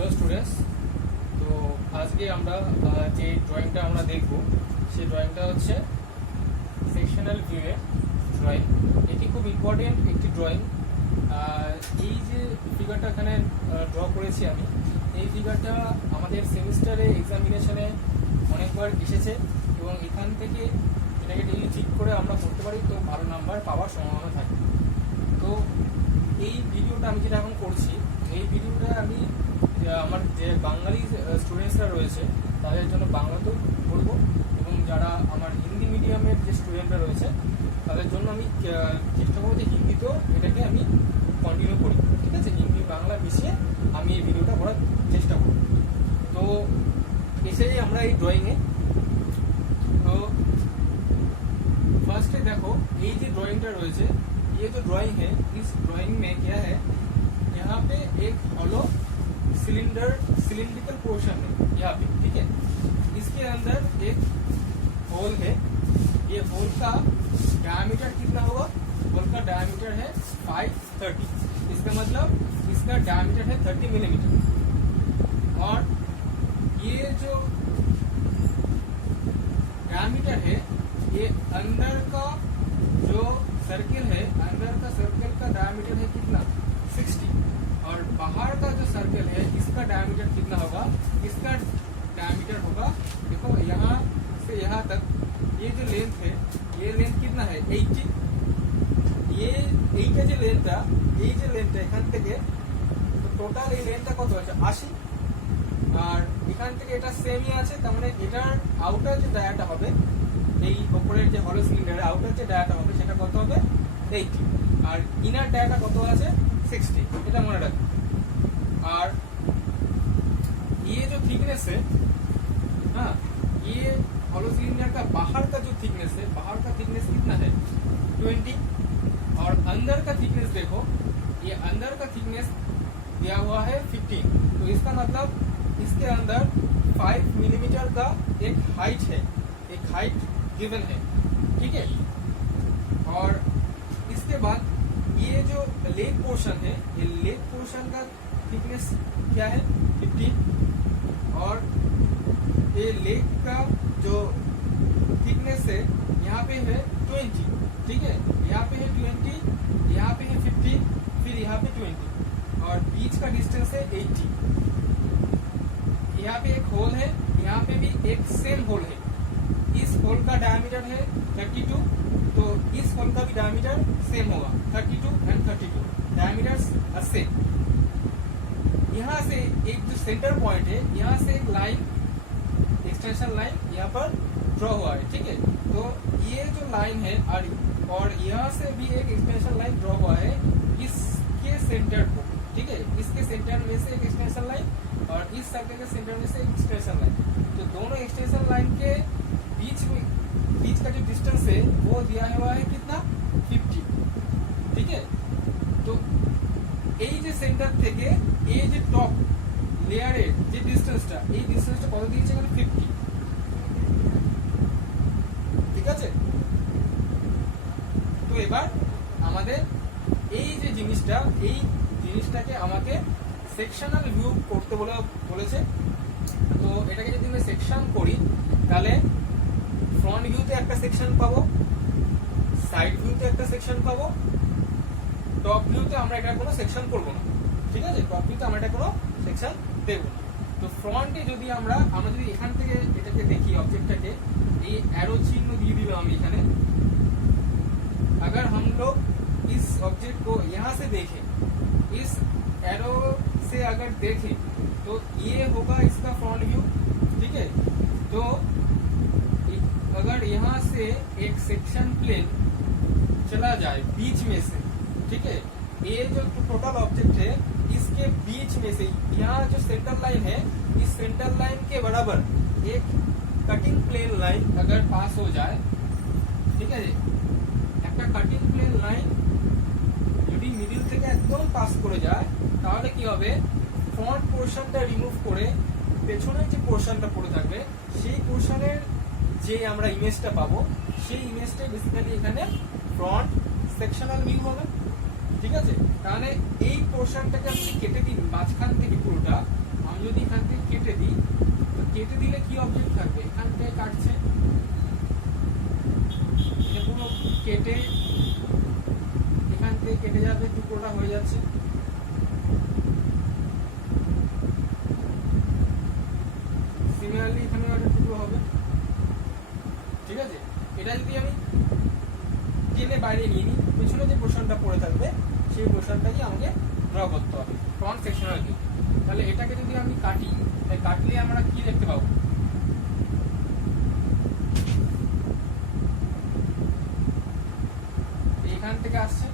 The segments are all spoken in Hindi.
হ্যালো স্টুডেন্টস, তো আজকে আমরা যে ড্রয়িংটা আমরা দেখব সেই ড্রয়িংটা হচ্ছে সেকশনাল ভিউয়ের ড্রয়িং। এটি খুব ইম্পর্টেন্ট একটি ড্রয়িং। এই যে ফিগারটা এখানে ড্র করেছি আমি, এই ফিগারটা আমাদের সেমিস্টারে এক্সামিনেশনে অনেকবার এসেছে এবং এখান থেকে এটাকে যদি ঠিক করে আমরা করতে পারি তো ভালো নাম্বার পাওয়ার সম্ভাবনা থাকে। তো এই ভিডিওটা আমি যেটা এখন করছি, এই ভিডিওটা আমি আমার যে বাঙালি স্টুডেন্টসরা রয়েছে তাদের জন্য বাংলাতেও বলবো, এবং যারা আমার হিন্দি মিডিয়ামের যে স্টুডেন্টরা রয়েছে তাদের জন্য আমি চেষ্টা করবো যে হিন্দিতেও এটাকে আমি কন্টিনিউ করি। ঠিক আছে, হিন্দি বাংলা মিশিয়ে আমি এই ভিডিওটা করার চেষ্টা করব। তো এসে আমরা এই ড্রয়িংয়ে, তো फर्स्ट देखो ये जो ड्राइंग रही है, ये जो ड्राइंग है, इस ड्राइंग में क्या है, यहाँ पे एक हॉलो सिलिंड्रिकल पोर्शन है यहाँ पे। ठीक है, इसके अंदर एक होल है। ये होल का डायमीटर कितना होगा? होल का डायमीटर है 530। इसका मतलब इसका डायमीटर है 30 मिलीमीटर। और ये जो डायमीटर है, ये अंदर का जो सर्किल है, अंदर का सर्किल का डायमीटर है कितना? 60। और बाहर का जो सर्किल है इसका डायमीटर कितना होगा? इसका डायमीटर होगा, देखो यहाँ से यहाँ तक ये जो लेंथ है, ये लेंथ कितना है? 80। ये এইটা যে লেন্থটা, এই যে লেন্থটা এখান থেকে টোটাল এই লেন্থটা কত আছে? 80। আর এখান থেকে এটা সেমই আছে, তার মানে এটার আউটার যে ডায়াটা হবে, এই উপরের যে হলো সিলিন্ডারের আউটার যে ডায়াটা হবে সেটা কত হবে? 80। আর ইনার ডায়াটা কত আছে? 60। এটা মনে রাখবে। और ये जो थिकनेस है, हाँ, ये हॉलो सिलिंडर का बाहर का जो थिकनेस है, बाहर का थिकनेस कितना है? 20। और अंदर का थिकनेस देखो, ये अंदर का थिकनेस दिया हुआ है 15। तो इसका मतलब इसके अंदर 5 मिलीमीटर का एक हाइट है, एक हाइट गिवन है। ठीक है, और इसके बाद ये जो लेग पोर्शन है, ये लेग पोर्शन का थिकनेस क्या है? 15। और ये लेग का जो थिकनेस है यहाँ पे है 20। ठीक है, यहाँ पे है 20, यहाँ पे है 15, फिर यहाँ पे 20, और बीच का डिस्टेंस है 80। यहाँ पे एक होल है, यहाँ पे भी एक सेम होल है। इस होल का डायमीटर है 32, तो इस होल का भी डायमीटर सेम होगा, 32 एंड 32 डायमीटर सेम। यहाँ से एक जो सेंटर पॉइंट है, यहाँ से एक लाइन, एक्सटेंशन लाइन यहाँ पर ड्रॉ हुआ है। ठीक है, तो ये जो लाइन है और यहाँ से भी एक एक्सटेंशन लाइन ड्रॉ हुआ है इसके सेंटर को। ठीक है, इसके सेंटर में से एक एक्सटेंशन लाइन और इस सर्कल के सेंटर में से एक एक्सटेंशन लाइन। तो दोनों एक्सटेंशन लाइन के बीच का जो डिस्टेंस है वो दिया हुआ है कितना? 50। ठीक है, तो এই যে সেন্টার থেকে এই যে টপ লেয়ারের যে ডিসটেন্সটা, এই ডিসটেন্সটা কত দিয়েছে এখানে? 50। ঠিক আছে, তো এবার আমাদের এই যে জিনিসটা, এই জিনিসটাকে আমাকে সেকশনাল ভিউ করতে বলেছে। তো এটাকে যদি আমি সেকশন করি তাহলে ফ্রন্ট ভিউতে একটা সেকশন পাবো, সাইড ভিউতে একটা সেকশন পাবো, টপ ভিউতে আমরা এটা কোনো সেকশন করব না। ঠিক আছে, টপ ভিউতে আমরা এটা কোনো সেকশন দেব না। তো ফ্রন্টে যদি আমরা যদি এখান থেকে এটাকে দেখি, ऑब्जेक्टটাকে এই অ্যারো চিহ্ন দিয়ে দিলাম আমি এখানে। अगर हम लोग इस ऑब्जेक्ट को यहाँ से देखें, इस एरो से अगर देखें तो ये होगा इसका फ्रंट व्यू। ठीक है, तो अगर यहाँ से एक सेक्शन प्लेन चला जाए बीच में से, ठीक है, ये जो टोटल ऑब्जेक्ट है इसके बीच में से यहाँ जो सेंटर लाइन है, इस सेंटर लाइन के बराबर एक कटिंग प्लेन लाइन अगर पास हो जाए, ठीक है, একটা কাটিং প্লেন লাইন যদি মিডল থেকে একদম পাস করে যায় তাহলে কি হবে? ফ্রন্ট পোরশনটা রিমুভ করে পেছনের যে পোরশনটা পড়ে থাকবে সেই পোরশনের যে আমরা ইমেজটা পাবো, সেই ইমেজটাই বেসিক্যালি এখানে ফ্রন্ট সেকশনাল ভিউ হবে। ঠিক আছে, তাহলে এই পোরশনটাকে আমি কেটে দিই মাঝখান থেকে পুরোটা, আমি যদি এখান থেকে কেটে দিই, তো কেটে দিলে কি অবজেক্ট থাকবে, এখান থেকে কাটছে, এটা পুরো কেটে এখান থেকে কেটে যাবে, টুকরোটা হয়ে যাচ্ছে। সিমিলারলি এখানেও একটা টুকরো হবে, ঠিক আছে। এটা যদি আমি টেনে বাইরে নিয়ে নিই, পেছনে যে পোর্শনটা পড়ে থাকবে সেই পোর্শনটাকে আমাকে ড্র করতে হবে ফ্রন্ট সেকশনাল ভিউ। তাহলে এটাকে যদি আমি কাটি, কাটলে আমরা কি দেখতে পাবো, এখান থেকে আসছে,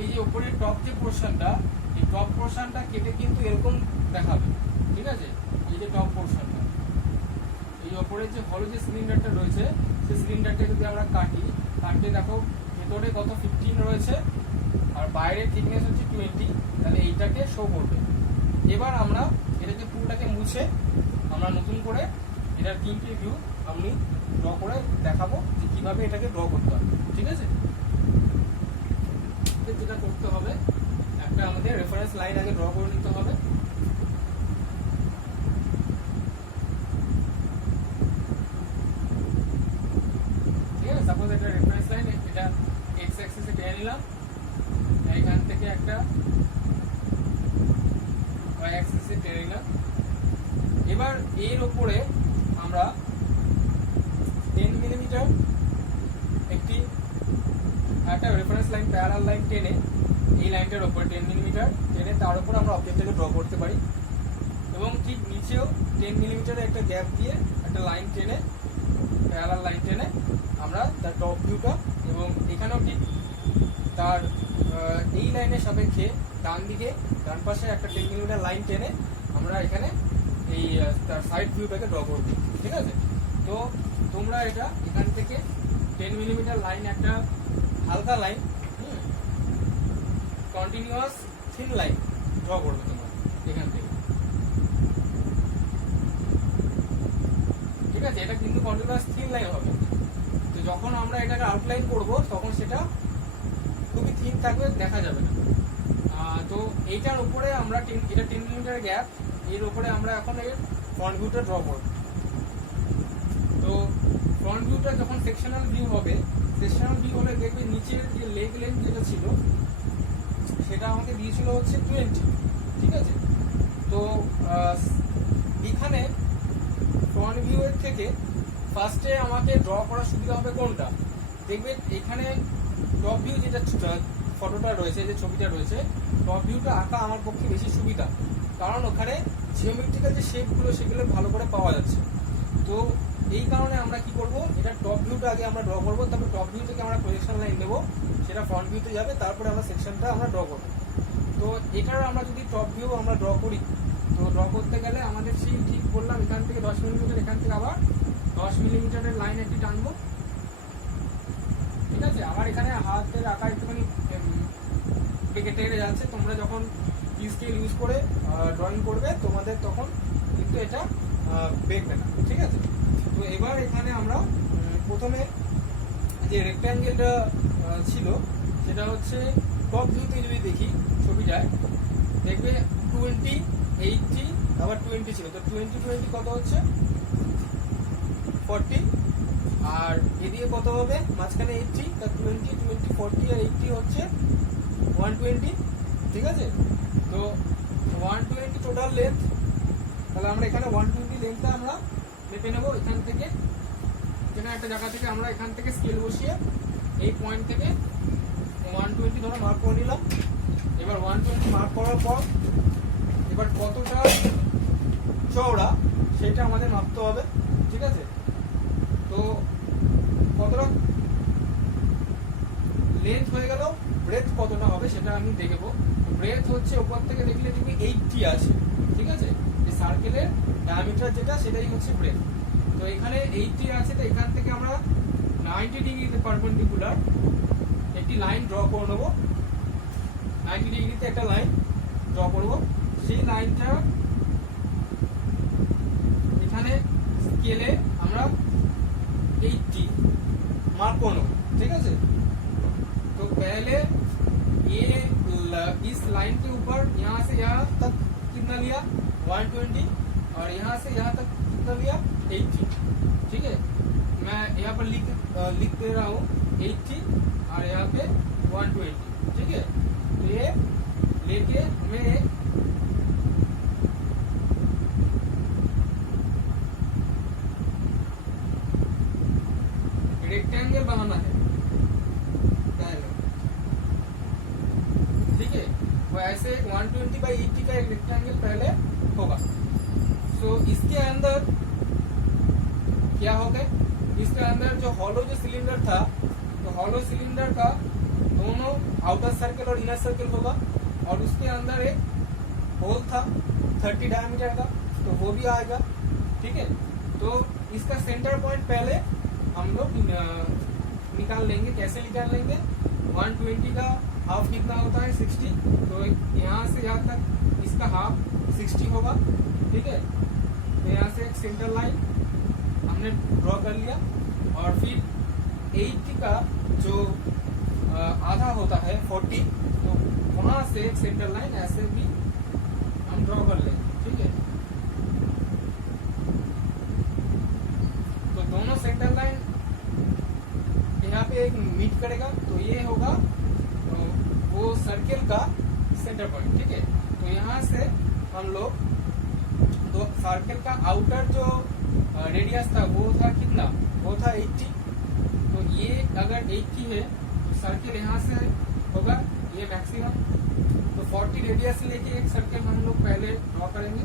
এই যে উপরের টপ যে পোর্শনটা, এই টপ পোর্শনটা কেটে কিন্তু এরকম দেখাবে, ঠিক আছে। এই যে টপ পোর্শনটা, এই উপরের যে হলো যে সিলিন্ডারটা রয়েছে, সেই সিলিন্ডারটা যদি আমরা কাটি, কাটলে দেখো ভেতরে কত 15 রয়েছে আর বাইরের থিকনেস হচ্ছে 20, তাহলে এইটাকে শো করবে। এবার আমরা এটাকে পুরোটাকে মুছে আমরা নতুন করে এটার 3টে ভিউ আমি ড্র করে দেখাবো যে কিভাবে এটাকে ড্র করতে হবে, ঠিক আছে। যেটা করতে হবে, একটা আমাদের রেফারেন্স লাইন আগে ড্র করে নিতে হবে। ঠিক আছে, সাপোজ এটা রেফারেন্স লাইন, এটা এক্স অ্যাক্সিসে টেনে নিলাম, এখান থেকে একটা ওয়াই অ্যাক্সিসে টেনে নিলাম। এবার এর উপরে আমরা 10 মিলিমিটার একটি একটা রেফারেন্স লাইন, প্যারালাল লাইন টেনে, এই লাইনটার উপরে 10 মিলিমিটার টেনে তার উপর আমরা অবজেক্টটাকে ড্র করতে পারি। এবং ঠিক নিচেও 10 মিলিমিটার একটা গ্যাপ দিয়ে একটা লাইন টেনে, প্যারালাল লাইন টেনে আমরা তার টপ ভিউটা, এবং এখানেও ঠিক তার এই লাইনের সাপেক্ষে ডান দিকে ডান পাশে একটা 10 মিলিমিটার লাইন টেনে আমরা এখানে এই তার সাইড ভিউটাকে ড্র করব, ঠিক আছে। তো তোমরা এটা এখান থেকে 10 মিলিমিটার লাইন, একটা হালকা line, continuous thin line draw করবে তোমরা এখান থেকে, ঠিক আছে। এটা কিন্তু কন্টিনিউয়াস থিন লাইন হবে। তো যখন আমরা এটাকে আউটলাইন করব তখন সেটা খুবই থিন থাকবে, দেখা যাবে না। তো এইটার উপরে আমরা এটা 10 মিলিমিটার গ্যাপ, এর উপরে আমরা এখন এর ফ্রন্ট ভিউটা ড্র করব। তো ফ্রন্ট ভিউটা যখন সেকশনাল ভিউ হবে, সেকশনাল ভিউ হলে দেখবে নিচের যে লেগ লেন্থ যেটা ছিল সেটা আমাকে দিয়েছিল হচ্ছে 20, ঠিক আছে। তো এখানে ফ্রন্ট ভিউ এর থেকে ফার্স্টে আমাকে ড্র করার সুবিধা হবে কোনটা, দেখবে এখানে টপ ভিউ যেটা ফটোটা রয়েছে, যে ছবিটা রয়েছে, টপ ভিউটা আঁকা আমার পক্ষে বেশি সুবিধা, কারণ ওখানে জিওমেট্রিক্যাল যে শেপগুলো সেগুলো ভালো করে পাওয়া যাচ্ছে। তো এই কারণে আমরা কি করব, এটা টপ ভিউটা আগে আমরা ড্র করব, তারপর টপ ভিউ থেকে আমরা প্রজেকশন লাইন দেবো, সেটা ফ্রন্ট ভিউতে যাবে, তারপরে আমরা সেকশনটা আমরা ড্র করব। তো এটার আমরা যদি টপ ভিউ আমরা ড্র করি, তো ড্র করতে গেলে আমাদের সেই ঠিক বললাম এখান থেকে 10 মিলিমিটার, এখান থেকে আবার 10 মিলিমিটারের লাইন একটি টানবো, ঠিক আছে। আমার এখানে হাতের আঁকা একটুখানি কেটে যাচ্ছে, তোমরা যখন স্কেল ইউজ করে ড্রয়িং করবে তোমাদের তখন কিন্তু এটা বেঁকবে না, ঠিক আছে। তো এবার এখানে আমরা প্রথমে যে রেক্ট্যাঙ্গেলটা ছিল সেটা হচ্ছে টপ ভিউতে যদি দেখি ছবিটায়, দেখবে 20, 80 আবার 20 ছিল, তো 20, 20 কত হচ্ছে 40, আর এদিকে কত হবে মাঝখানে 80, তা 20, 20, 40 আর 80 হচ্ছে 120, ঠিক আছে। তো 120 টোটাল লেন্থ, তাহলে আমরা এখানে 120 লেন্থটা আমরা মেপে নেবো এখান থেকে, যেখানে একটা জায়গা থেকে আমরা এখান থেকে স্কেল বসিয়ে এই পয়েন্ট থেকে 120 ধরে মার্ক করে নিলাম। এবার 120 মার্ক করার পর এবার কতটা চওড়া সেটা আমাদের মাপতে হবে, ঠিক আছে। তো কতটা লেন্থ হয়ে গেল, ব্রেথ কতটা হবে সেটা আমি দেখবো। ব্রেথ হচ্ছে উপর থেকে দেখলে তুমি 80 আছে, ঠিক আছে। এই সার্কেলের ডায়ামিটার যেটা সেটাই হচ্ছে ব্রেথ। তো এখানে 80 আছে, তো এখান থেকে আমরা 90 ডিগ্রিতে পারপেন্ডিকুলার একটি লাইন ড্র করে নেবো। 90 ডিগ্রিতে একটা লাইন ড্র করব। সেই লাইনটা এখানে স্কেলে আমরা 80 मार्क कर लो, ठीक है। तो पहले ये इस लाइन के ऊपर यहाँ से यहाँ तक कितना लिया 120 और यहाँ से यहाँ तक कितना लिया 80, ठीक है। मैं यहाँ पर लिख दे रहा हूँ 80 और यहाँ पे 120, ठीक है। तो ये लेके हमें रेक्टेंगल बनाना है, ठीक है। वो ऐसे 120/80 का एक रेक्टेंगल पहले होगा। सो इसके अंदर क्या होगा, इसके अंदर जो हॉलो जो सिलेंडर था, तो हॉलो सिलेंडर का दोनों आउटर सर्कल और इनर सर्कल होगा और उसके अंदर एक होल था 30 डायमीटर का, तो वो भी आएगा, ठीक है। तो इसका सेंटर पॉइंट पहले हम लोग निकाल लेंगे। कैसे निकाल लेंगे, 120 का हाफ कितना होता है 60, तो यहाँ से यहाँ तक इसका हाफ 60 होगा, ठीक है। तो यहाँ से एक सेंटर लाइन हमने ड्रॉ कर लिया और फिर 80 का जो आधा होता है 40, तो वहां से एक सेंटर लाइन ऐसे भी हम ड्रॉ कर लेंगे, ठीक है। तो दोनों सेंटर लाइन यहाँ पे एक मीट करेगा, तो ये होगा वो सर्किल का सेंटर पॉइंट, ठीक है। तो यहाँ से हम लोग तो सर्किल का आउटर जो रेडियस था वो था कितना, वो था 80। तो ये अगर 80 है तो सर्किल यहाँ से होगा ये मैक्सिमम। तो 40 रेडियस लेके एक सर्किल हम लोग पहले ड्रॉ करेंगे।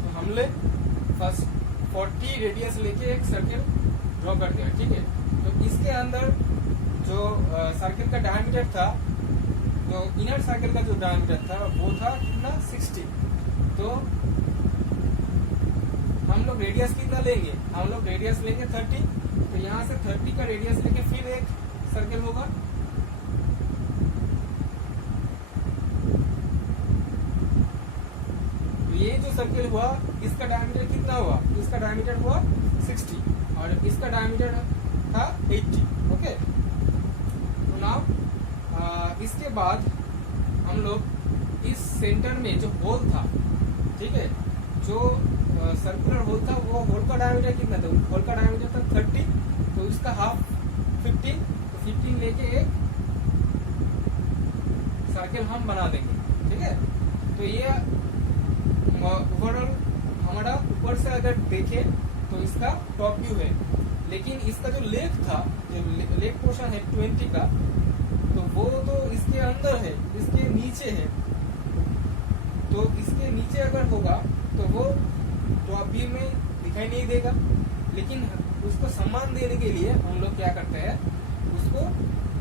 तो हमने फर्स्ट 40 रेडियस लेके एक सर्किल ड्रॉ कर दिया, ठीक है। तो इसके अंदर जो सर्किल का डायमीटर था, जो इनर सर्किल का जो डायमीटर था वो था कितना 60। तो हम लोग रेडियस कितना लेंगे, हम लोग रेडियस लेंगे 30। तो यहाँ से 30 का रेडियस लेके फिर एक सर्किल होगा। तो ये जो सर्किल हुआ इसका डायमीटर कितना हुआ, इसका डायमीटर हुआ 60 और इसका डायमीटर था 80, ओके। तो नाउ इसके बाद हम लोग इस सेंटर में जो होल था, ठीक है, जो सर्कुलर होल था वो होल का डायमीटर कितना था, होल का डायमीटर था 30। तो इसका हाफ 15, तो 15 लेके एक सर्किल हम बना देंगे, ठीक है। तो ये ओवरऑल हमारा ऊपर से अगर देखें तो इसका टॉप व्यू है, लेकिन इसका जो लेग था, जो लेग पोर्शन है 20 का, तो वो तो इसके अंदर है, इसके नीचे है। तो इसके नीचे अगर होगा तो वो टॉप व्यू में दिखाई नहीं देगा, लेकिन उसको सम्मान देने के लिए हम लोग क्या करते हैं, उसको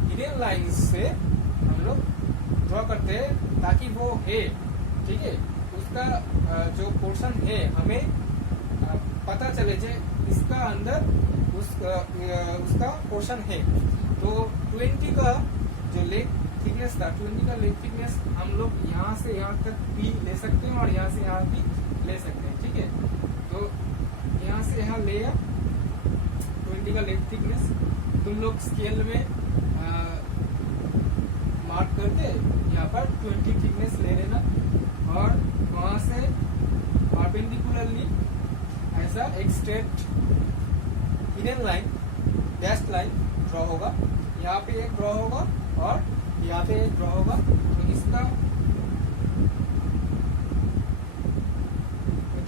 हिडन लाइन से हम लोग ड्रॉ करते हैं ताकि वो है, ठीक है, उसका जो पोर्शन है हमें पता चले जे इसका अंदर उसका पोर्शन है। तो 20 का जो लेग थिकनेस था, 20 का लेग थिकनेस हम लोग यहाँ से यहाँ तक भी ले सकते हैं और यहाँ से यहाँ भी ले सकते हैं, ठीक है। तो यहाँ से यहाँ ले 20 का लेग थिकनेस तुम लोग स्केल में मार्क करके यहाँ पर 20 थिकनेस ले लेना और वहाँ से परपेंडिकुलरली ऐसा एक straight hidden line, dash line draw होगा। यहाँ पे एक ड्रॉ होगा और यहाँ पे एक ड्रॉ होगा। तो इसका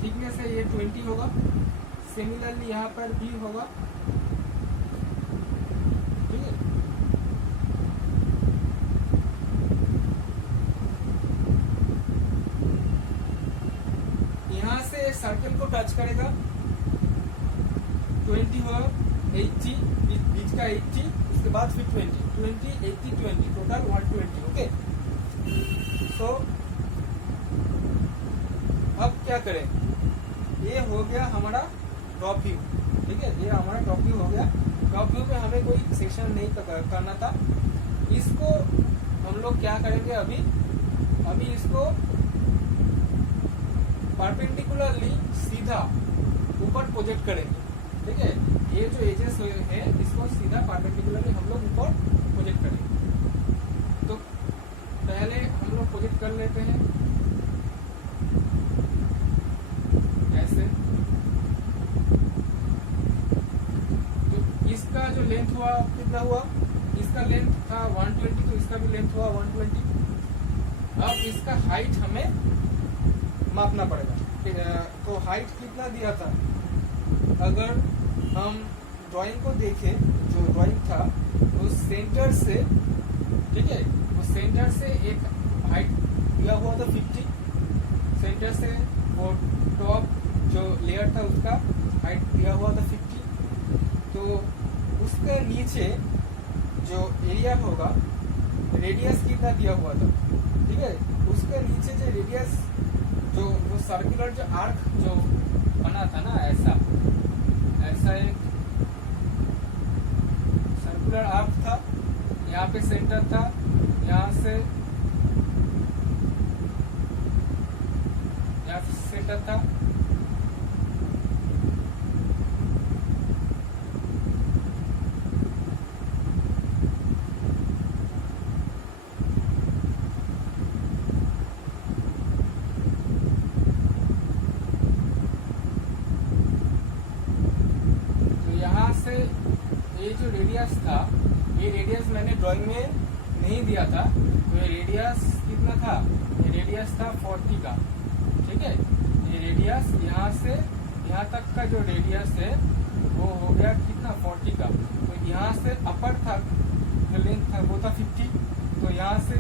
थिकनेस है ये 20 होगा। सिमिलरली यहाँ पर भी होगा सर्कल को टच करेगा 20 होगा, 80 बीच का 80, उसके बाद फिर 20 80 20 टोटल 120। ओके, तो अब क्या करें, ये हो गया हमारा टॉप व्यू। ठीक है, ये हमारा टॉप व्यू हो गया। टॉप व्यू में हमें कोई सेक्शन नहीं करना था। इसको हम लोग क्या करेंगे, अभी इसको परपेंडिकुलरली सीधा ऊपर प्रोजेक्ट करेंगे। ठीक है, ये जो एजेस है इसको सीधा परपेंडिकुलरली हम लोग ऊपर प्रोजेक्ट करेंगे। तो पहले हम लोग प्रोजेक्ट कर लेते हैं ऐसे। तो इसका जो लेंथ हुआ कितना हुआ, इसका लेंथ था 120, तो इसका भी लेंथ हुआ 120। अब इसका हाइट हमें मापना पड़ेगा। तो हाइट कितना दिया था, अगर हम ड्राइंग को देखें, जो ड्राइंग था वो सेंटर से, ठीक है, वो सेंटर से एक हाइट दिया हुआ था 50, सेंटर से वो टॉप जो लेयर था उसका हाइट दिया हुआ था 50। तो उसके नीचे जो एरिया होगा, रेडियस कितना दिया हुआ था, ठीक है, उसके नीचे जो रेडियस, जो वो सर्कुलर जो आर्क जो बना था ना, ऐसा एक सर्कुलर आर्क था, यहाँ पे सेंटर था, यहाँ से सेंटर था, ये जो रेडियस था, ये रेडियस मैंने ड्राइंग में नहीं दिया था। तो ये रेडियस कितना था, ये रेडियस था 40 का। ठीक है, ये रेडियस यहाँ से यहाँ तक का जो रेडियस है वो हो गया कितना, 40 का। तो यहाँ से अपर था जो लेंथ था वो था 50, तो यहाँ से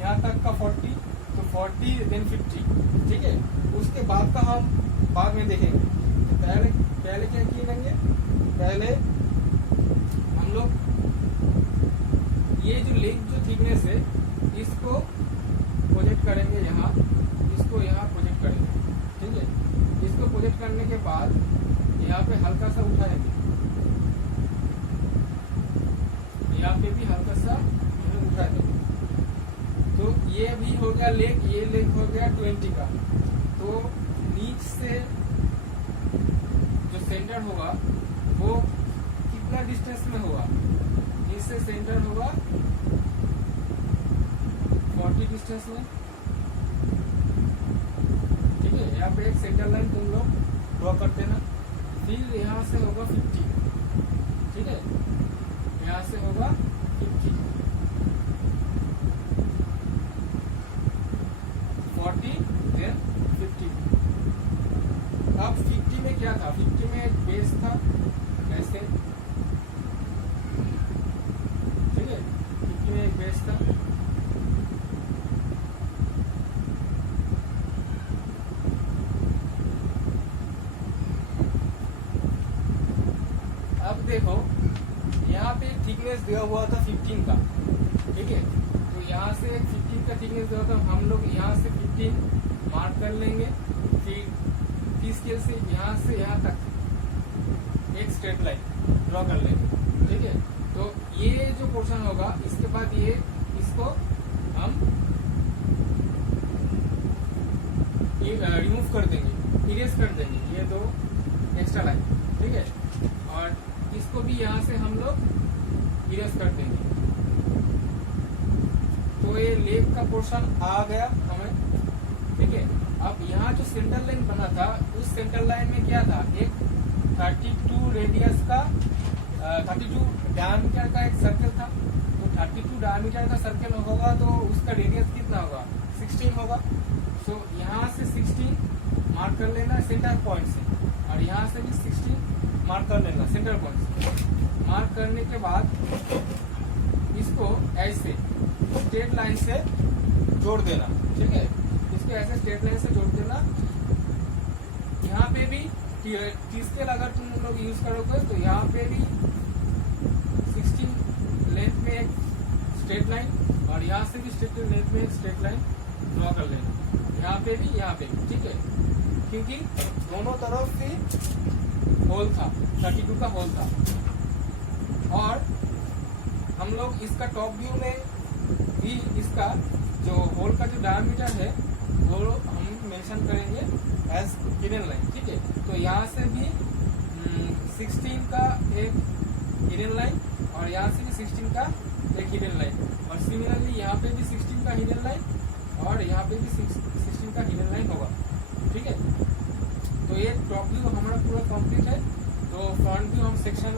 यहाँ तक का 40, तो 40 देन 50। ठीक है, उसके बाद का हम बाद में देखेंगे। तो पहले क्या करेंगे, पहले हम लोग ये जो लेग जो थिकनेस है इसको प्रोजेक्ट करेंगे यहाँ, इसको यहाँ प्रोजेक्ट करेंगे। ठीक है, इसको प्रोजेक्ट करने के बाद यहाँ पे हल्का सा उठाएंगे, यहाँ पे भी हल्का सा उठा देंगे। तो ये भी हो गया लेग, ये लेग हो गया 20 का। तो नीच से जो सेंटर होगा वो कितना डिस्टेंस में होगा, इससे सेंटर होगा 40 डिस्टेंस में। ठीक है, यहाँ पे एक सेंटर लाइन तुम लोग ड्रॉ करते ना, फिर यहाँ से होगा 50। ठीक है, यहाँ से होगा 50, 40 देन 50। अब 50 में क्या था, 50 में एक बेस था ऐसे। ठीक है, 50 में एक बेस था। अब देखो यहाँ पे थिकनेस दिया हुआ था 15 का। ठीक है, तो यहाँ से 15 का थिकनेस दिया था, हम लोग यहाँ से 15 मार्क कर लेंगे। फिर स्केल से यहाँ तक एक स्ट्रेट लाइन ड्रॉ कर लेंगे। ठीक है, तो ये जो पोर्शन होगा इसके बाद ये इसको हम रिमूव कर देंगे, इरेज कर देंगे, ये दो एक्स्ट्रा लाइन। ठीक है, और इसको भी यहाँ से हम लोग इरेज कर देंगे। तो ये लेग का पोर्शन आ गया हमें। ठीक है, अब यहाँ जो सेंटर लाइन बना था उस सेंटर लाइन में क्या था, एक 32 रेडियस का 32 डायमीटर का एक सर्कल था। तो 32 डायमीटर का सर्कल होगा तो उसका रेडियस कितना होगा, 16 होगा। सो यहाँ से 16 मार्क कर लेना सेंटर पॉइंट से, और यहाँ से भी 16 मार्क कर लेना सेंटर पॉइंट से। मार्क करने के बाद इसको ऐसे स्ट्रेट लाइन से जोड़ देना। ठीक है, इसको ऐसे स्ट्रेट लाइन से जोड़ देना। यहाँ पे भी टी स्केल अगर तुम लोग यूज करोगे तो यहाँ पे भी 16 लेंथ में एक स्ट्रेट लाइन और यहाँ से भी 16 लेंथ में एक स्ट्रेट लाइन ड्रॉ कर लेना, यहाँ पे भी यहाँ पे भी, ठीक है, क्योंकि दोनों तरफ से होल था, 32 का होल था। और हम लोग इसका टॉप व्यू में भी इसका जो होल का जो डायमीटर है वो हम मेंशन करेंगे एज हिडन लाइन, ठीक है। तो यहाँ से भी 16 का एक हिडन लाइन और यहाँ से भी 16 का एक हिडन लाइन और सिमिलरली यहाँ पे भी 16 का हिडन लाइन और यहाँ पे भी 16 का हिडन लाइन होगा, ठीक है। तो ये टॉप व्यू हमारा पूरा कंप्लीट है। तो फ्रंट व्यू हम सेक्शन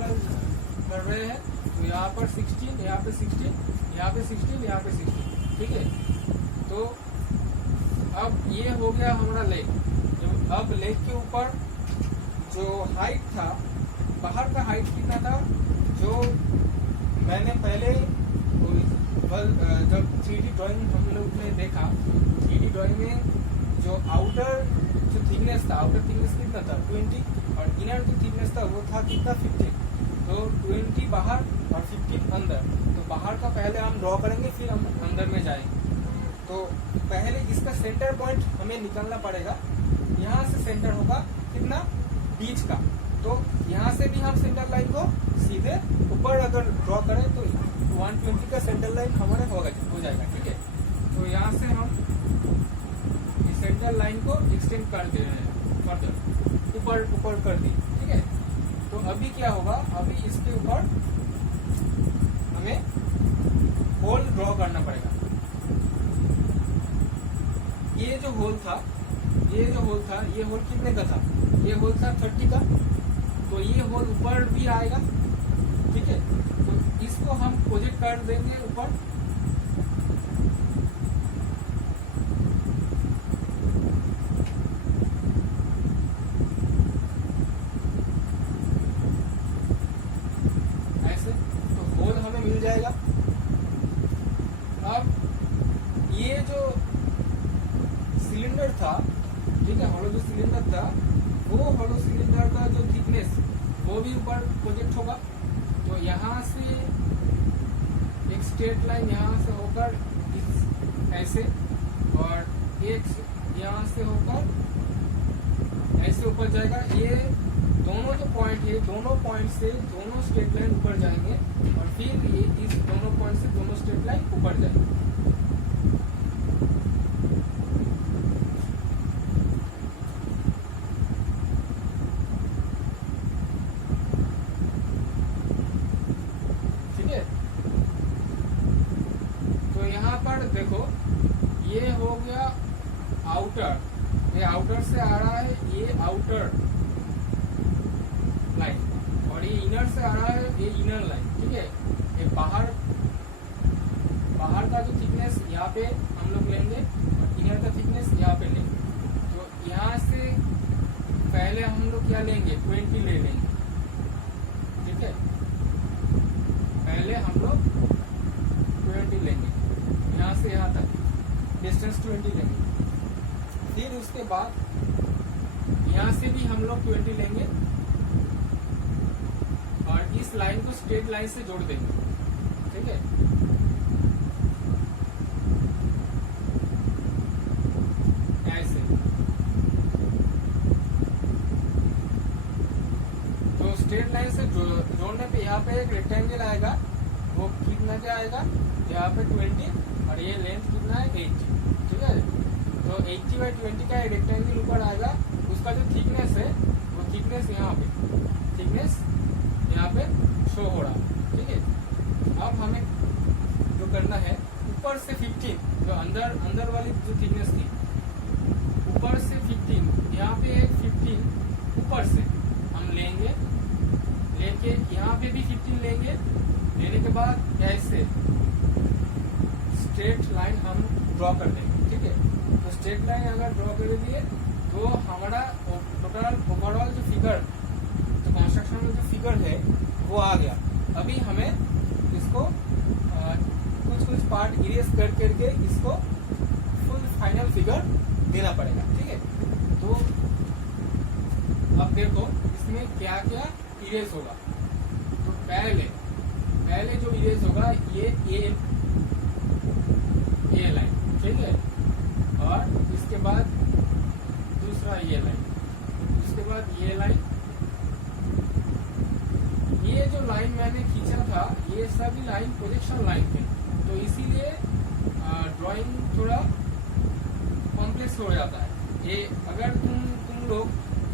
कर रहे हैं, तो यहाँ पर 16, यहाँ पे 16, यहाँ पे 16, यहाँ पे 16, ठीक है। तो अब ये हो गया हमारा लेग। अब लेग के ऊपर जो हाइट था, बाहर का हाइट कितना था, जो मैंने पहले जब 3D ड्राइंग हम लोग ने देखा, 3D ड्राइंग में जो आउटर जो थिकनेस था, आउटर थिकनेस कितना था 20 और इनर जो थिकनेस था वो था कितना 15। तो 20 बाहर और 15 अंदर। तो बाहर का पहले हम ड्रॉ करेंगे, फिर हम अंदर में जाएंगे। तो पहले इसका सेंटर पॉइंट हमें निकालना पड़ेगा। यहाँ से सेंटर होगा कितना, बीच का। तो यहाँ से भी हम सेंटर लाइन को सीधे ऊपर अगर ड्रॉ करें तो 120 का सेंटर लाइन हमारा हो जाएगा, ठीक है। तो यहाँ से हम इस सेंटर लाइन को एक्सटेंड कर दे रहे हैं, फर्दर ऊपर कर दी, ठीक है। तो अभी क्या होगा, अभी इसके ऊपर हमें होल ड्रॉ करना पड़ेगा। ये जो होल था, ये होल कितने का था, ये होल था 30 का। तो ये होल ऊपर भी आएगा, ठीक है। तो इसको हम प्रोजेक्ट कर देंगे ऊपर। ऐसे तो होल हमें मिल जाएगा। अब ये जो सिलेंडर था, ठीक है, हॉलो जो सिलेंडर था, वो हॉलो सिलेंडर का जो थिकनेस वो भी ऊपर प्रोजेक्ट होगा। तो यहाँ से एक स्ट्रेट लाइन यहाँ से होकर ऐसे और एक यहाँ से होकर ऐसे ऊपर जाएगा। ये दोनों जो पॉइंट है, दोनों पॉइंट से दोनों स्ट्रेट लाइन ऊपर जाएंगे और फिर ये इस दोनों पॉइंट से दोनों स्ट्रेट लाइन ऊपर जाएंगे। देखो ये हो गया आउटर, ये आउटर से आ रहा है, ये आउटर लाइन और ये इनर से आ रहा है, ये इनर लाइन, ठीक है। ये बाहर का जो थिकनेस यहाँ पे हम लोग लेंगे और इनर का थिकनेस यहाँ पे लेंगे। तो यहाँ से पहले हम लोग क्या लेंगे, 20 ले लेंगे, ठीक है। पहले हम लोग 20 लेंगे, यहाँ से यहाँ तक डिस्टेंस 20 लेंगे। फिर उसके बाद यहाँ से भी हम लोग 20 लेंगे और इस लाइन को स्ट्रेट लाइन से जोड़ देंगे, ठीक है। ऐसे तो स्ट्रेट लाइन से जोड़ने पे यहाँ पे एक रेक्टेंगल आएगा, वो कितना क्या आएगा, यहाँ पे 20 और ये लेंथ कितना है 80, ठीक है। तो 80/20 का एक रेक्टेंगल ऊपर आएगा, उसका जो थिकनेस है वो थिकनेस यहाँ पे शो हो रहा है, ठीक है। अब हमें जो करना है, ऊपर से 15 जो अंदर वाली जो थिकनेस थी, ऊपर से 15, यहाँ पे 15 ऊपर से हम लेंगे, लेके यहाँ पे भी 15 लेंगे। लेने के बाद ऐसे स्ट्रेट लाइन हम ड्रॉ कर देंगे, ठीक है। तो स्ट्रेट लाइन अगर ड्रॉ कर दिए तो हमारा टोटल ओवरऑल जो फिगर, जो कंस्ट्रक्शन में जो फिगर है वो आ गया। अभी हमें इसको कुछ पार्ट इरेज करके इसको फुल फाइनल फिगर देना पड़ेगा, ठीक है। तो अब देखो इसमें क्या क्या इरेज होगा। तो पहले जो इरेज होगा ये ए लाइन, ठीक है, और इसके बाद दूसरा ये लाइन, उसके बाद ये लाइन। ये जो लाइन मैंने खींचा था ये सभी लाइन प्रोजेक्शन लाइन थे, तो इसीलिए ड्राइंग थोड़ा कॉम्प्लेक्स हो जाता है। ये अगर तुम लोग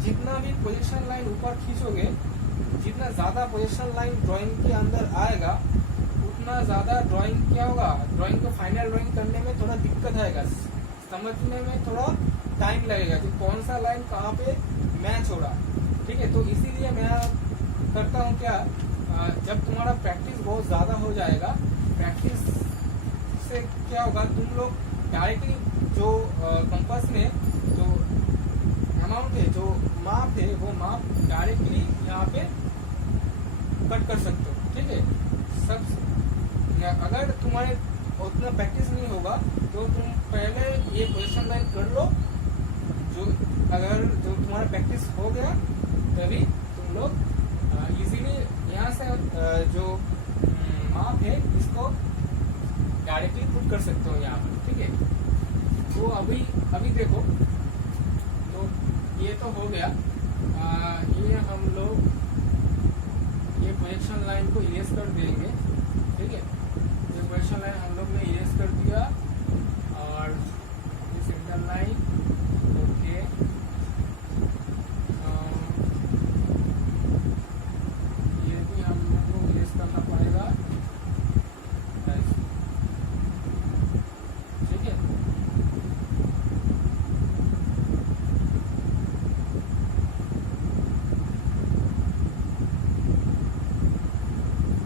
जितना भी प्रोजेक्शन लाइन ऊपर खींचोगे, जितना ज्यादा प्रोजेक्शन लाइन ड्राइंग के अंदर आएगा उतना ज्यादा ड्राइंग क्या होगा, ड्राइंग को फाइनल ड्राइंग करने में थोड़ा दिक्कत आएगा, समझने में थोड़ा टाइम लगेगा कि कौन सा लाइन कहाँ पे मैच हो रहा है। ठीक है, तो इसीलिए मैं करता हूँ क्या, जब तुम्हारा प्रैक्टिस बहुत ज्यादा हो जाएगा, प्रैक्टिस से क्या होगा, तुम लोग डायरेक्टली जो कंपास में जो अमाउंट है, जो माप है, वो माप डायरेक्टली यहाँ पे कट कर सकते हो। ठीक है, सब अगर तुम्हारे उतना प्रैक्टिस नहीं होगा तो तुम पहले ये पोजीशन लाइन कर लो, जो अगर जो तुम्हारा प्रैक्टिस हो गया तभी तुम लोग इजीली यहाँ से जो माप है इसको डायरेक्टली पुट कर सकते हो यहाँ पर। ठीक है, तो अभी देखो, तो ये तो हो गया। ये हम लोग ये प्रोजेक्शन लाइन को इरेज कर देंगे। ठीक है, ये प्रोजेक्शन लाइन हम लोग ने इरेज कर दिया, और ये सेंटर लाइन ओके। ये भी हम लोग को इरेज करना पड़ेगा। ठीक है,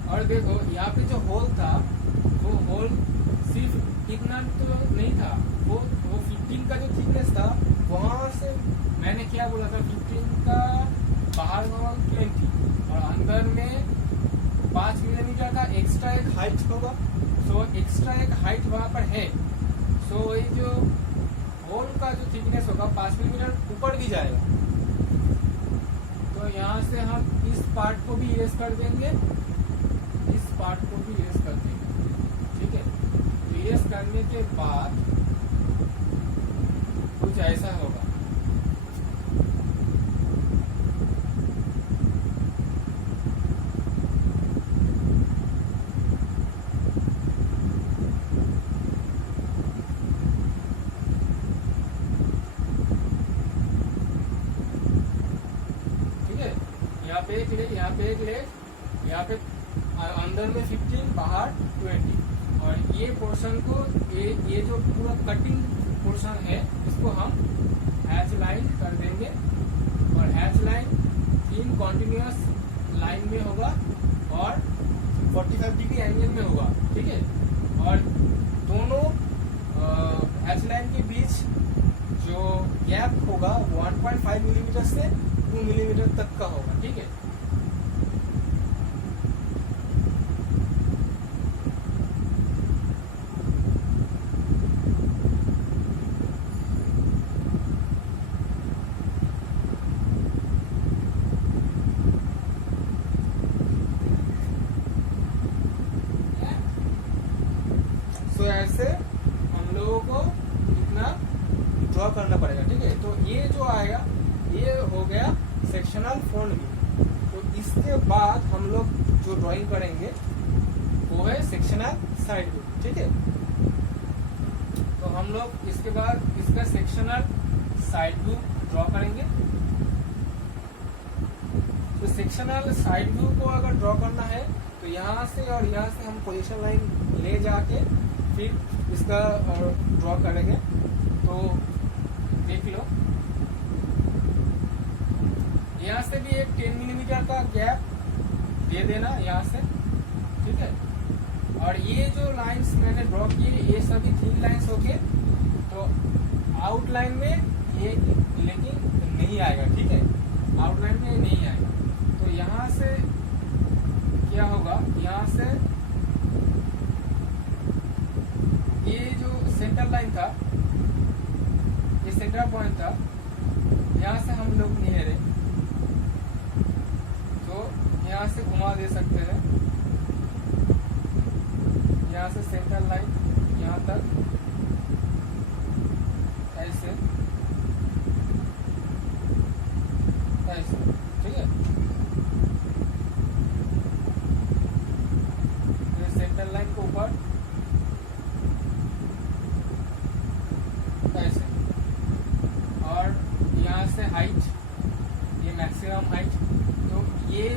और देखो यहाँ पे जो होल था, वो होल सिर्फ इतना तो नहीं था, वो 15 का जो थिकनेस था वहां से मैंने क्या बोला था, 15 का बाहर का 20 और अंदर में 5 मिलीमीटर का एक्स्ट्रा एक हाइट होगा। सो एक्स्ट्रा एक हाइट वहां पर है। सो ये जो होल का जो थिकनेस होगा 5 मिलीमीटर ऊपर भी जाएगा। तो यहाँ से हम इस पार्ट को भी इरेज कर देंगे, इस पार्ट को भी इरेज कर देंगे। ठीक है, तो इरेज करने के बाद कुछ ऐसा होगा। ठीक है, यहाँ पे एक लेग, यहाँ पे एक लेग, यहाँ पे अंदर में 15 बाहर 20, और ये पोर्शन को ये जो पूरा कटिंग पोर्शन है इसको हम हैच लाइन कर देंगे, और हैच लाइन 3 कॉन्टिन्यूअस लाइन में होगा और 45 डिग्री एंगल में होगा। ठीक है, और दोनों हैच लाइन के बीच जो गैप होगा 1.5 मिलीमीटर से 2 मिलीमीटर तक का होगा। ठीक है, तो ऐसे हम लोगों को इतना ड्रॉ करना पड़ेगा। ठीक है, तो ये जो आएगा ये हो गया सेक्शनल फ्रंट व्यू। तो इसके बाद हम लोग जो ड्राइंग करेंगे वो है सेक्शनल साइड व्यू। ठीक है, तो हम लोग इसके बाद इसका सेक्शनल साइड व्यू ड्रॉ करेंगे। तो सेक्शनल साइड व्यू को अगर ड्रॉ करना है तो यहाँ से और यहाँ से हम पोजीशन लाइन ले जाके फिर इसका ड्रॉ करेंगे। तो देख लो, यहाँ से भी एक 10 मिलीमीटर का गैप दे देना यहाँ से। ठीक है, और ये जो लाइंस मैंने ड्रॉ किए ये सभी 3 लाइंस होके, तो आउटलाइन में ये लेकिन नहीं आएगा। ठीक है, आउटलाइन में नहीं आएगा। तो यहाँ से क्या होगा, यहाँ से ये जो सेंटर लाइन था, ये सेंटर पॉइंट था, यहाँ से हम लोग नहीं रहे, यहाँ से घुमा दे सकते हैं, यहाँ से सेंट्रल लाइन यहाँ तक ऐसे ऐसे, ठीक है। ये सेंट्रल लाइन के ऊपर ऐसे, और यहाँ से हाइट, ये मैक्सिमम हाइट। तो ये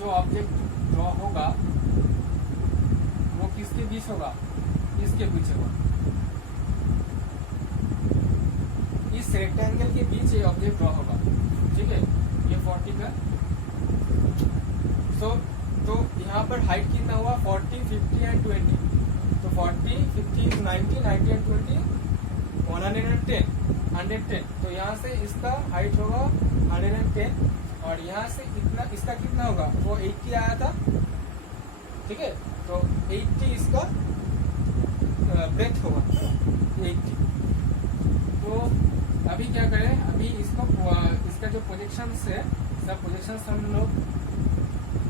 जो ऑब्जेक्ट ड्रॉ होगा वो किसके बीच होगा, इसके बीच होगा, इस रेक्टेंगल के बीच ये ऑब्जेक्ट ड्रॉ होगा, ठीक है। ये 40 का तो यहाँ पर हाइट कितना हुआ, 40, 50 एंड 20। तो 40, 50 is 90, 90 एंड 20 110, 110। तो यहाँ से इसका हाइट होगा 110, और यहाँ से इतना, इसका कितना होगा, वो 80 आया था, ठीक है। तो 80 इसका ब्रेथ होगा, 80। तो अभी क्या करें, अभी इसको इसका जो प्रोजेक्शंस है, सब प्रोजेक्शंस हम लोग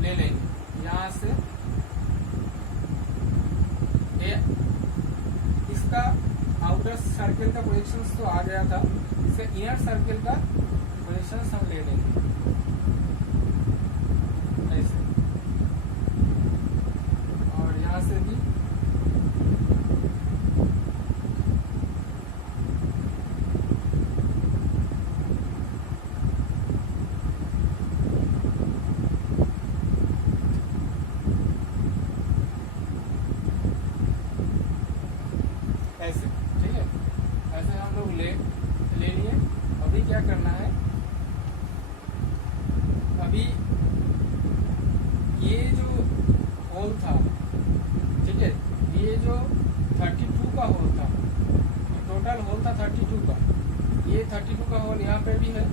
ले लेंगे। यहाँ से इसका आउटर सर्किल का प्रोजेक्शंस तो आ गया था, इससे इनर सर्किल का प्रोजेक्शंस हम ले लेंगे ऐसे, और यहाँ से भी ऐसे, ठीक है। ऐसे हम लोग ले लिए। अभी क्या करना है, अभी ये जो होल था, ठीक है, ये जो 32 का होल था, टोटल होल था 32 का, ये 32 का होल यहाँ पे भी है।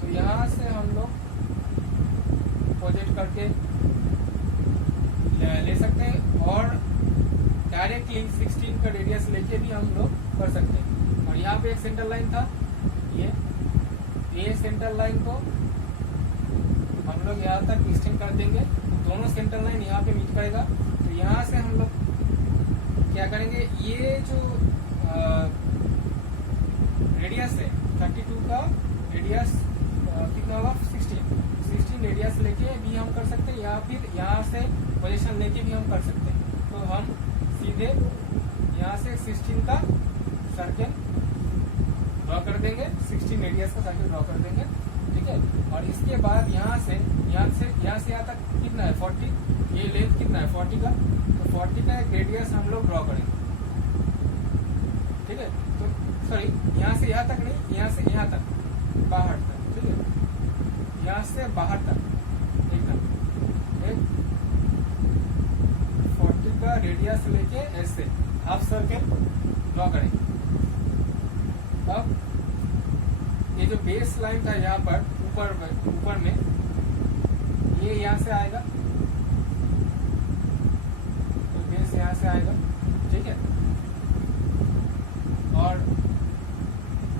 तो यहाँ से हम लोग प्रोजेक्ट करके ले सकते हैं, और डायरेक्टली 16 का रेडियस लेके भी हम लोग कर सकते हैं। और यहाँ पे एक सेंटर लाइन था, ये सेंटर लाइन को हम लोग यहाँ तक एक्सटेंड कर देंगे, दोनों सेंटर लाइन यहाँ पे मीट करेगा। तो यहाँ से हम लोग क्या करेंगे, ये जो रेडियस है 32 का रेडियस कितना होगा, 16 रेडियस लेके भी हम कर सकते हैं, या फिर यहाँ से पोजीशन लेके भी हम कर सकते हैं। तो हम सीधे यहाँ से 16 का सर्कल ड्रॉ कर देंगे, 16 रेडियस का सर्कल ड्रॉ कर देंगे, ठीक है। और इसके बाद यहाँ से यहाँ तक कितना है, 40, ये लेंथ कितना है 40 का, तो 40 का एक रेडियस हम लोग ड्रॉ करेंगे, ठीक है। तो सॉरी, यहाँ से यहाँ तक नहीं, यहाँ से यहाँ तक, बाहर तक, ठीक है, यहाँ से बाहर तक एकदम एक 40 का रेडियस लेके ऐसे हाफ सर्कल ड्रॉ करेंगे। अब ये जो बेस लाइन था यहाँ पर ऊपर में, ये यहाँ से आएगा, तो बेस यहाँ से आएगा, ठीक है। और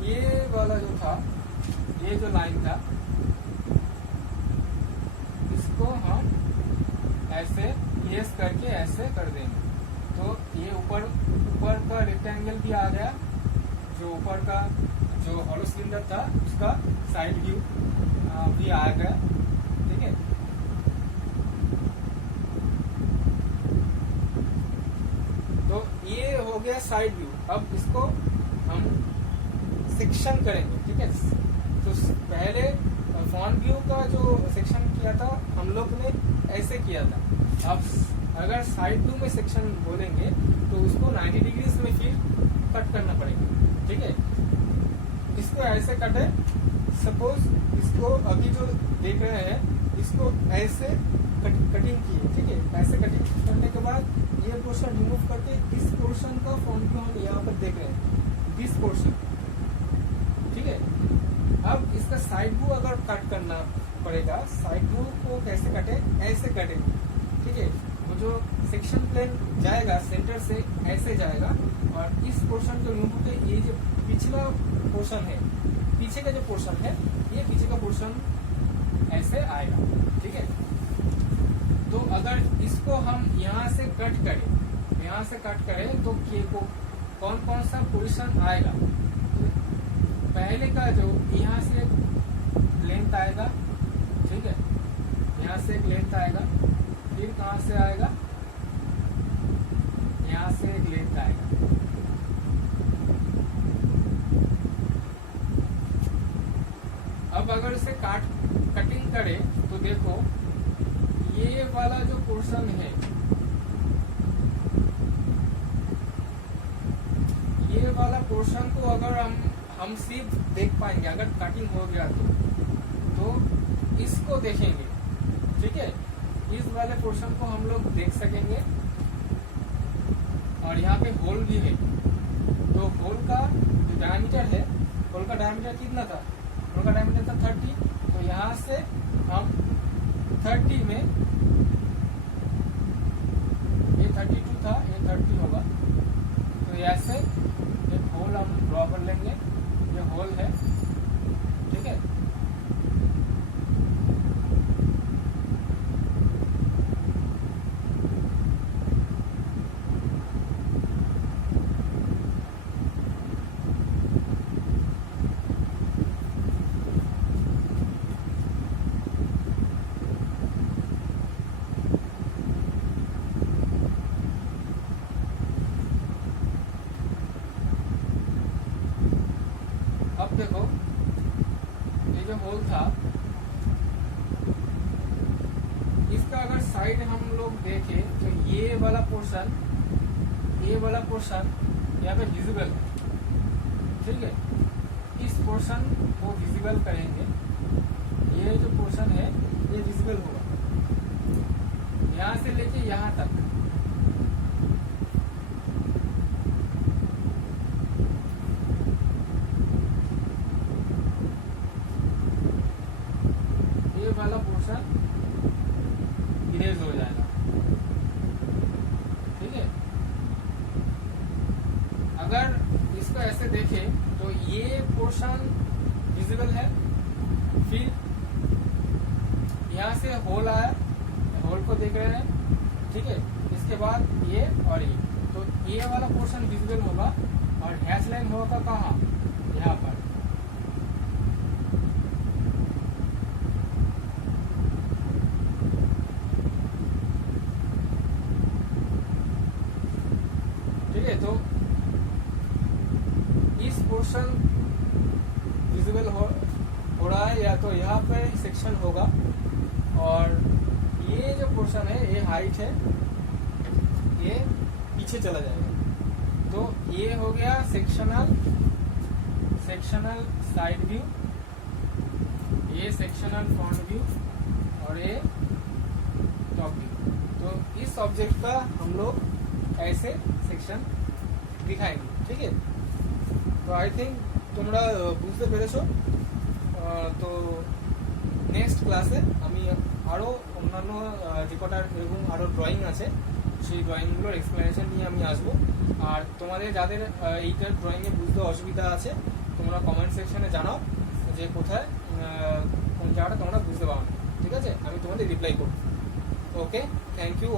ये वाला जो था, ये जो लाइन था, इसको हम ऐसे प्लेस करके ऐसे कर देंगे। तो ये ऊपर का रेक्टेंगल भी आ गया, जो ऊपर का जो हॉलो सिलेंडर था उसका साइड व्यू भी आ गया, ठीक है। तो ये हो गया साइड व्यू। अब इसको हम सेक्शन करेंगे, ठीक है। तो पहले फ्रंट व्यू का जो सेक्शन किया था हम लोग ने ऐसे किया था। अब अगर साइड व्यू में सेक्शन बोलेंगे तो उसको 90 डिग्री में फिर कट करना पड़ेगा, ठीक है। इसको ऐसे कटे, सपोज इसको अभी जो देख रहे हैं इसको ऐसे कटिंग किए, ठीक है। ऐसे कटिंग करने के बाद ये पोर्शन रिमूव करके इस पोर्शन का फ्रंट व्यू हम यहाँ पर देख रहे हैं, दिस पोर्शन, ठीक है। अब इसका साइड व्यू अगर कट करना पड़ेगा, साइड व्यू को कैसे कटे, ऐसे कटे, ठीक है। वो जो सेक्शन प्लेन जाएगा सेंटर से ऐसे जाएगा, और इस पोर्शन को रिमूव करके ये जो पिछला पोर्शन है, पीछे का जो पोर्शन है, ये पीछे का पोर्शन ऐसे आएगा, ठीक है। तो अगर इसको हम यहाँ से कट करें तो के को कौन कौन सा पोजीशन आएगा। तो पहले का जो यहाँ से लेंथ आएगा, ठीक है, यहाँ से एक लेंथ आएगा, फिर कहाँ से आएगा, यहाँ से एक लेंथ आएगा। अब अगर इसे कटिंग करें तो देखो ये वाला जो पोर्शन है, ये वाला पोर्शन को अगर हम सिर्फ देख पाएंगे, अगर कटिंग हो गया तो इसको देखेंगे, ठीक है, इस वाले पोर्शन को हम लोग देख सकेंगे। और यहाँ पे होल भी है, तो होल का जो डायमीटर है, होल का डायमीटर कितना था, होल का डायमीटर था 30, तो यहाँ से हम 30 में, ये 32 था, ये 30 होगा, तो ऐसे एक होल हम ड्रॉ कर लेंगे, ये होल है, ठीक है। अब देखो ये जो होल था, इसका अगर साइड हम लोग देखें तो ये वाला पोर्शन यहाँ पे विजिबल है, ठीक है। इस पोर्शन को विजिबल करेंगे, ये जो पोर्शन है ये विजिबल होगा, यहाँ से लेके यहाँ तक। ये वाला पोर्शन इरेज हो जाएगा, ठीक है। अगर इसको ऐसे देखें तो ये पोर्शन विजिबल है, फिर यहाँ से होल आया, होल को देख रहे हैं, ठीक है। इसके बाद ये और ये, तो ये वाला पोर्शन विजिबल होगा और हैच लाइन होगा कहाँ, यहाँ पर। ठीक है, तो इस पोर्शन विजिबल हो रहा है, या तो यहाँ पे सेक्शन होगा, और ये जो पोर्शन है ये हाइट है, ये पीछे चला जाएगा। तो ये हो गया सेक्शनल साइड व्यू, ये सेक्शनल फ्रंट व्यू, और ये टॉप व्यू। तो इस ऑब्जेक्ट का हम लोग ऐसे सेक्शन दिखाएंगे, ठीक है। তো আই থিঙ্ক তোমরা বুঝতে পেরেছো। তো নেক্সট ক্লাসে আমি আরও অন্যান্য যে কটা এরকম আরও ড্রয়িং আছে সেই ড্রয়িংগুলোর এক্সপ্লেনেশন নিয়ে আমি আসবো। আর তোমাদের যাদের এইটার ড্রয়িংয়ে বুঝতে অসুবিধা আছে তোমরা কমেন্ট সেকশনে জানাও যে কোথায় কোন জায়গাটা তোমরা বুঝতে পারো না, ঠিক আছে, আমি তোমাদের রিপ্লাই করবো। ওকে, থ্যাংক ইউ।